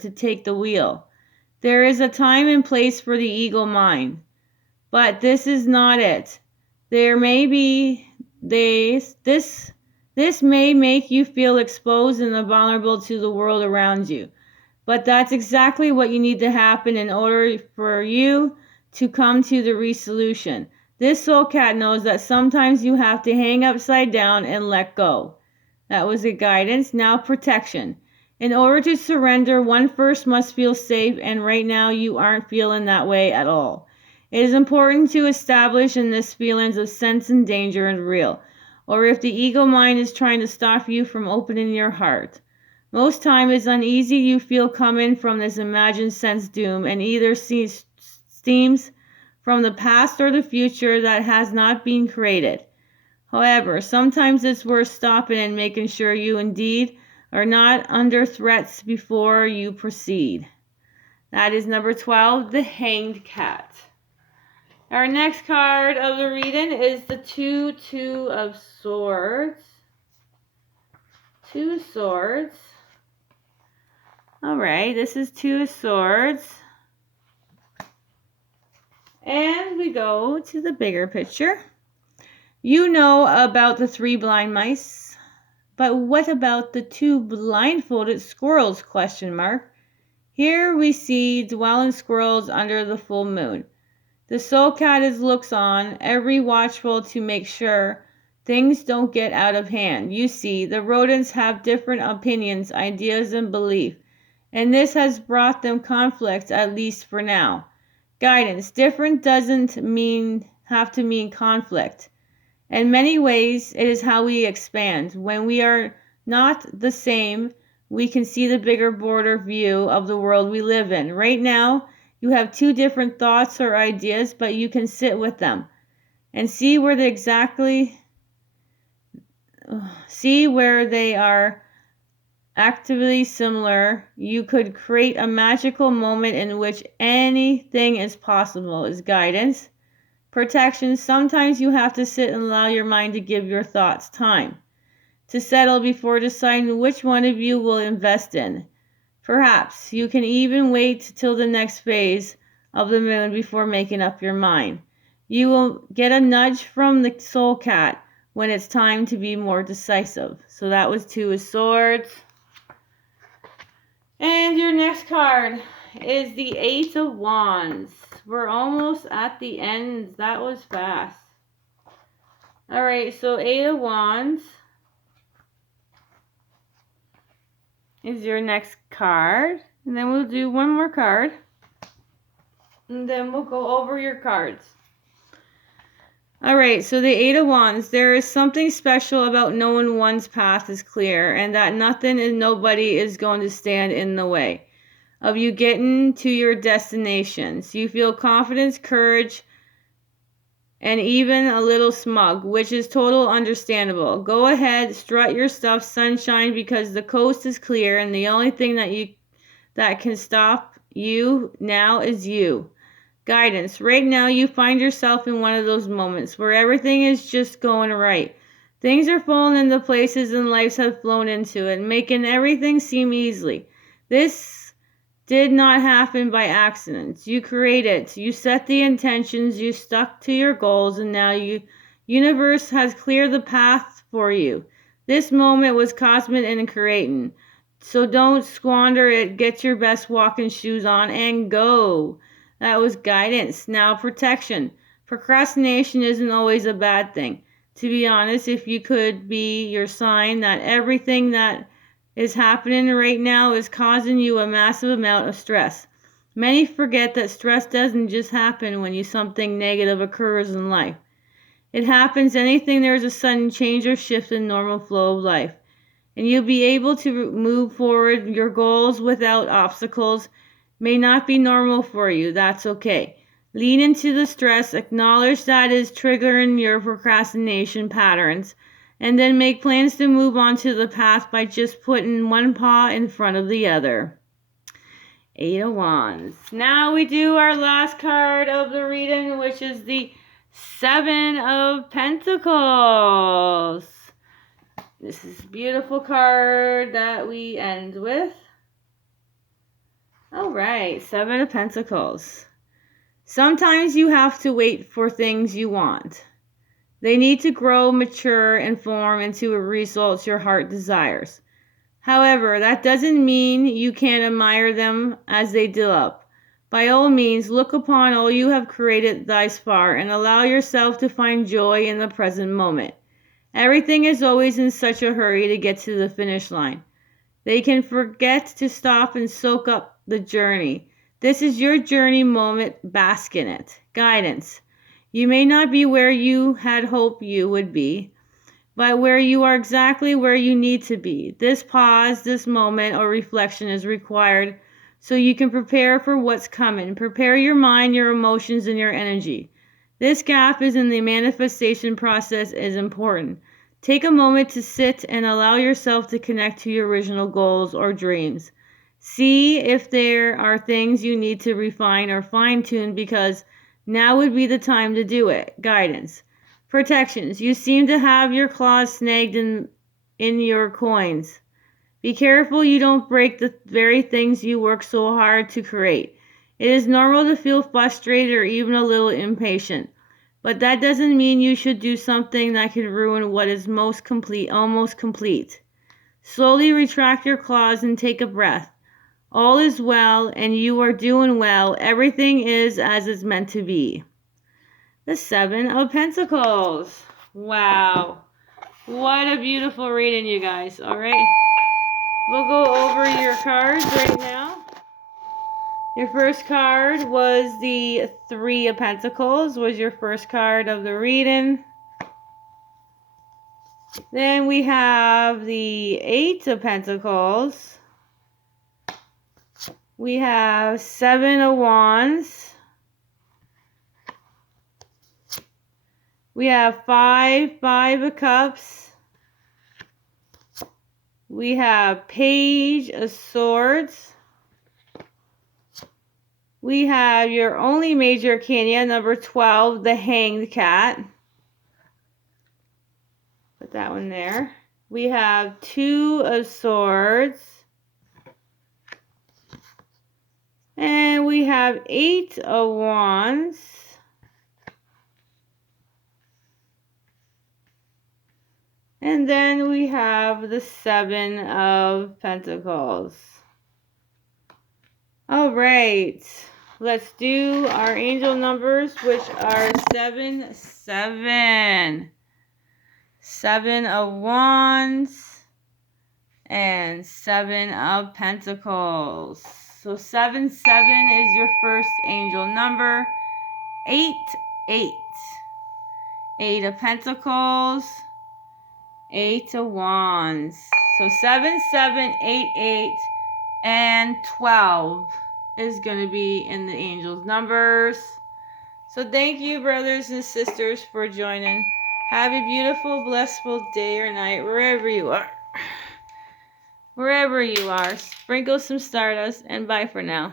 to take the wheel. There is a time and place for the ego mind, but this is not it. There may be this may make you feel exposed and vulnerable to the world around you. But that's exactly what you need to happen in order for you to come to the resolution. This soul cat knows that sometimes you have to hang upside down and let go. That was a guidance. Now protection. In order to surrender, one first must feel safe, and right now you aren't feeling that way at all. It is important to establish in this feelings of sense and danger and real, or if the ego mind is trying to stop you from opening your heart. Most time is uneasy you feel coming from this imagined sense doom, and either steams from the past or the future that has not been created. However, sometimes it's worth stopping and making sure you indeed are not under threats before you proceed. That is number 12, the Hanged Cat. Our next card of the reading is the Two of Swords. Two of Swords. Alright, this is Two of Swords. And we go to the bigger picture. You know about the 3 blind mice, but what about the 2 blindfolded squirrels? ? Here we see dwelling squirrels under the full moon. The soul cat looks on, every watchful to make sure things don't get out of hand. You see, the rodents have different opinions, ideas, and belief, and this has brought them conflict, at least for now. Guidance. Different doesn't have to mean conflict. In many ways, it is how we expand. When we are not the same, we can see the bigger border view of the world we live in. Right now, you have 2 different thoughts or ideas, but you can sit with them and see where they are actively similar. You could create a magical moment in which anything is possible. Is guidance. Protection. Sometimes you have to sit and allow your mind to give your thoughts time to settle before deciding which one of you will invest in. Perhaps you can even wait till the next phase of the moon before making up your mind. You will get a nudge from the soul cat when it's time to be more decisive. So that was Two of Swords. And your next card is the Eight of Wands. We're almost at the end. That was fast. Alright, so Eight of Wands is your next card. And then we'll do one more card. And then we'll go over your cards. Alright, so the Eight of Wands. There is something special about knowing one's path is clear and that nothing and nobody is going to stand in the way of you getting to your destinations. You feel confidence, courage, and even a little smug, which is total understandable. Go ahead, strut your stuff, sunshine, because the coast is clear and the only thing that can stop you now is you. Guidance. Right now you find yourself in one of those moments where everything is just going right. Things are falling into places and lives have flown into it, making everything seem easily. This did not happen by accident. You created it. You set the intentions, you stuck to your goals, and now universe has cleared the path for you. This moment was cosmic and creating. So don't squander it. Get your best walking shoes on and go. That was guidance. Now protection. Procrastination isn't always a bad thing. To be honest, if you could be your sign that everything that is happening right now is causing you a massive amount of stress. Many forget that stress doesn't just happen when something negative occurs in life. It happens anything there's a sudden change or shift in normal flow of life. And you'll be able to move forward. Your goals without obstacles may not be normal for you. That's okay. Lean into the stress. Acknowledge that is triggering your procrastination patterns. And then make plans to move on to the path by just putting one paw in front of the other. Eight of Wands. Now we do our last card of the reading, which is the Seven of Pentacles. This is a beautiful card that we end with. right, Seven of Pentacles. Sometimes you have to wait for things you want. They need to grow, mature, and form into a result your heart desires. However, that doesn't mean you can't admire them as they develop. By all means, look upon all you have created thus far and allow yourself to find joy in the present moment. Everything is always in such a hurry to get to the finish line. They can forget to stop and soak up the journey. This is your journey moment, bask in it. Guidance. You may not be where you had hoped you would be, but where you are exactly where you need to be. This pause, this moment or reflection is required so you can prepare for what's coming. Prepare your mind, your emotions, and your energy. This gap is in the manifestation process is important. Take a moment to sit and allow yourself to connect to your original goals or dreams. See if there are things you need to refine or fine-tune because now would be the time to do it. Guidance. Protections. You seem to have your claws snagged in your coins. Be careful you don't break the very things you work so hard to create. It is normal to feel frustrated or even a little impatient, but that doesn't mean you should do something that could ruin what is almost complete. Slowly retract your claws and take a breath. All is well and you are doing well. Everything is as it's meant to be. The Seven of Pentacles. Wow. What a beautiful reading, you guys. All right. We'll go over your cards right now. Your first card was the Three of Pentacles, was your first card of the reading. Then we have the Eight of Pentacles. We have Seven of Wands. We have Five of Cups. We have Page of Swords. We have your only major arcana, number 12, the Hanged Cat. Put that one there. We have Two of Swords. And we have Eight of Wands. And then we have the Seven of Pentacles. All right. Let's do our angel numbers, which are 7, 7. 7 of Wands and 7 of Pentacles. So 7, 7 is your first angel number. 8, 8. 8 of Pentacles. 8 of Wands. So 7, 7, 8, 8, and 12 is going to be in the angels' numbers. So thank you, brothers and sisters, for joining. Have a beautiful, blissful day or night, wherever you are. Wherever you are. Sprinkle some stardust, and bye for now.